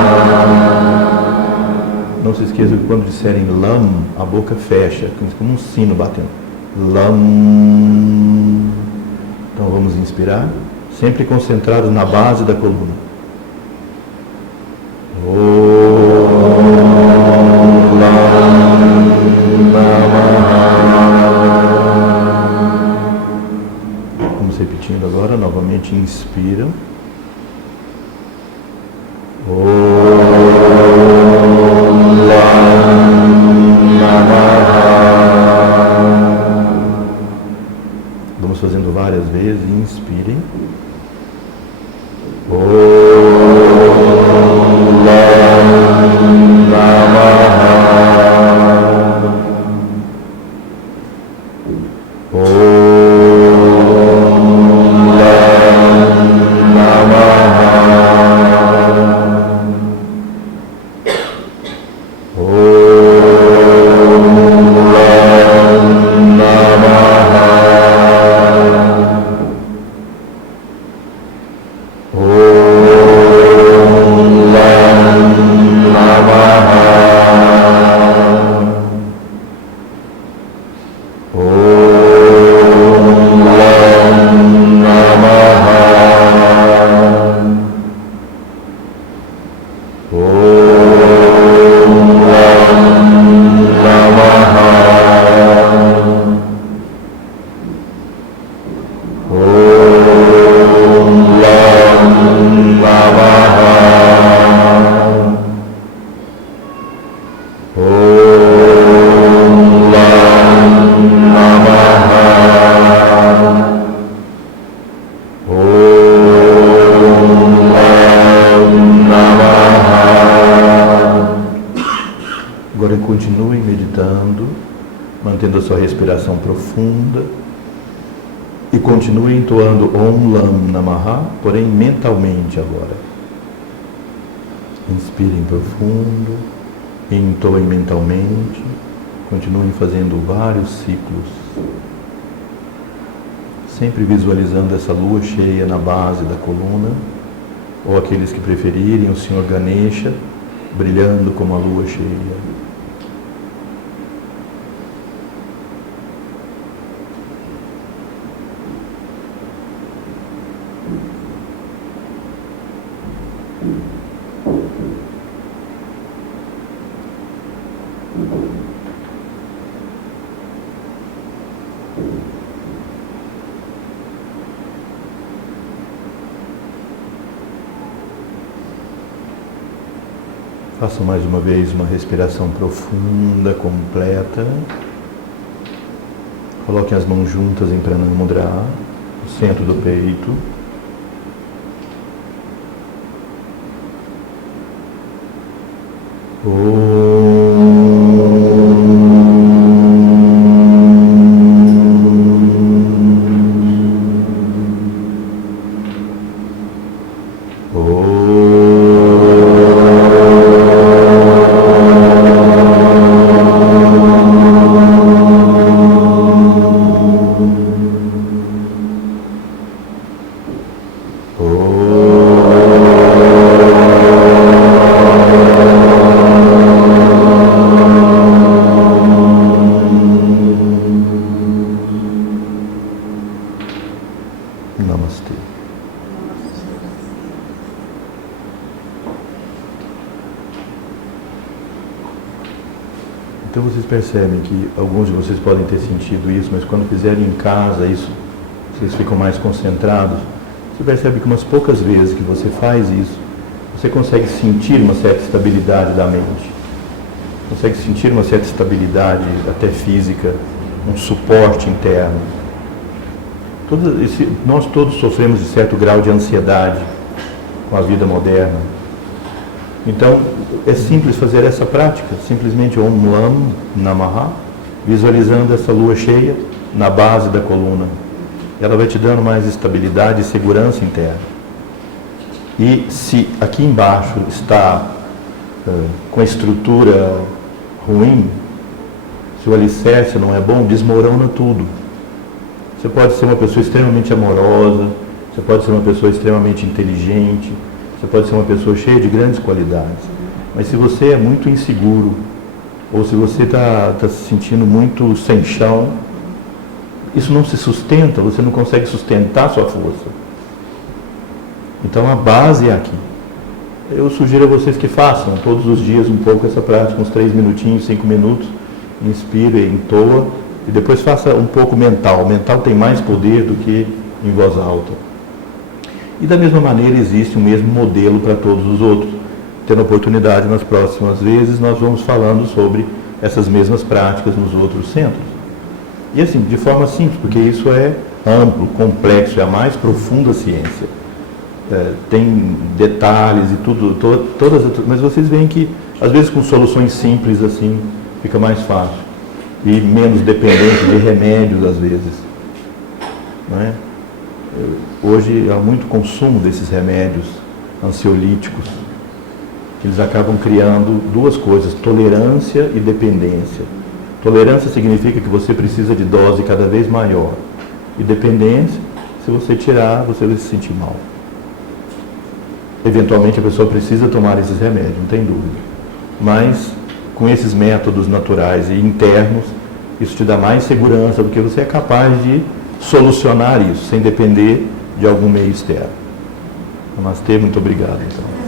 Não se esqueçam que quando disserem Lam, a boca fecha, como um sino batendo. Lam. Então vamos inspirar, sempre concentrados na base da coluna. Om Lam Namaha. Vamos repetindo agora, novamente inspira. Om Lam Namaha. Vamos fazendo várias vezes, inspirem. Om Lam Namaha. Om Lam Namaha. Agora continuem meditando, mantendo a sua respiração profunda e continuem entoando Om Lam Namaha, porém mentalmente agora. Inspirem profundo, entoem mentalmente, continuem fazendo vários ciclos, sempre visualizando essa lua cheia na base da coluna, ou aqueles que preferirem, o Senhor Ganesha, brilhando como a lua cheia. Faça mais uma vez uma respiração profunda, completa. Coloquem as mãos juntas em Pranamudra, no centro do peito. Namastê. Então vocês percebem que alguns de vocês podem ter sentido isso, mas quando fizerem em casa isso, vocês ficam mais concentrados. Você percebe que umas poucas vezes que você faz isso, você consegue sentir uma certa estabilidade da mente. Consegue sentir uma certa estabilidade até física, um suporte interno. Nós todos sofremos de certo grau de ansiedade com a vida moderna. Então, é simples fazer essa prática, simplesmente Om Lam Namaha, visualizando essa lua cheia na base da coluna. Ela vai te dando mais estabilidade e segurança interna. E se aqui embaixo está com a estrutura ruim, se o alicerce não é bom, desmorona tudo. Você pode ser uma pessoa extremamente amorosa, você pode ser uma pessoa extremamente inteligente, você pode ser uma pessoa cheia de grandes qualidades. Mas se você é muito inseguro, ou se você está se sentindo muito sem chão, isso não se sustenta, você não consegue sustentar a sua força. Então a base é aqui. Eu sugiro a vocês que façam todos os dias um pouco essa prática, uns 3 minutinhos, 5 minutos, inspire, entoa, e depois faça um pouco mental. O mental tem mais poder do que em voz alta. E da mesma maneira existe o mesmo modelo para todos os outros. Tendo oportunidade nas próximas vezes, nós vamos falando sobre essas mesmas práticas nos outros centros. E assim, de forma simples, porque isso é amplo, complexo, é a mais profunda ciência. Tem detalhes e tudo, mas vocês veem que às vezes com soluções simples assim, fica mais fácil. E menos dependente de remédios às vezes. Não é? Hoje há muito consumo desses remédios ansiolíticos, que eles acabam criando duas coisas, tolerância e dependência. Tolerância significa que você precisa de dose cada vez maior. E dependência, se você tirar, você vai se sentir mal. Eventualmente a pessoa precisa tomar esses remédios, não tem dúvida. Mas com esses métodos naturais e internos, isso te dá mais segurança, porque você é capaz de solucionar isso, sem depender de algum meio externo. Namastê, muito obrigado. Então.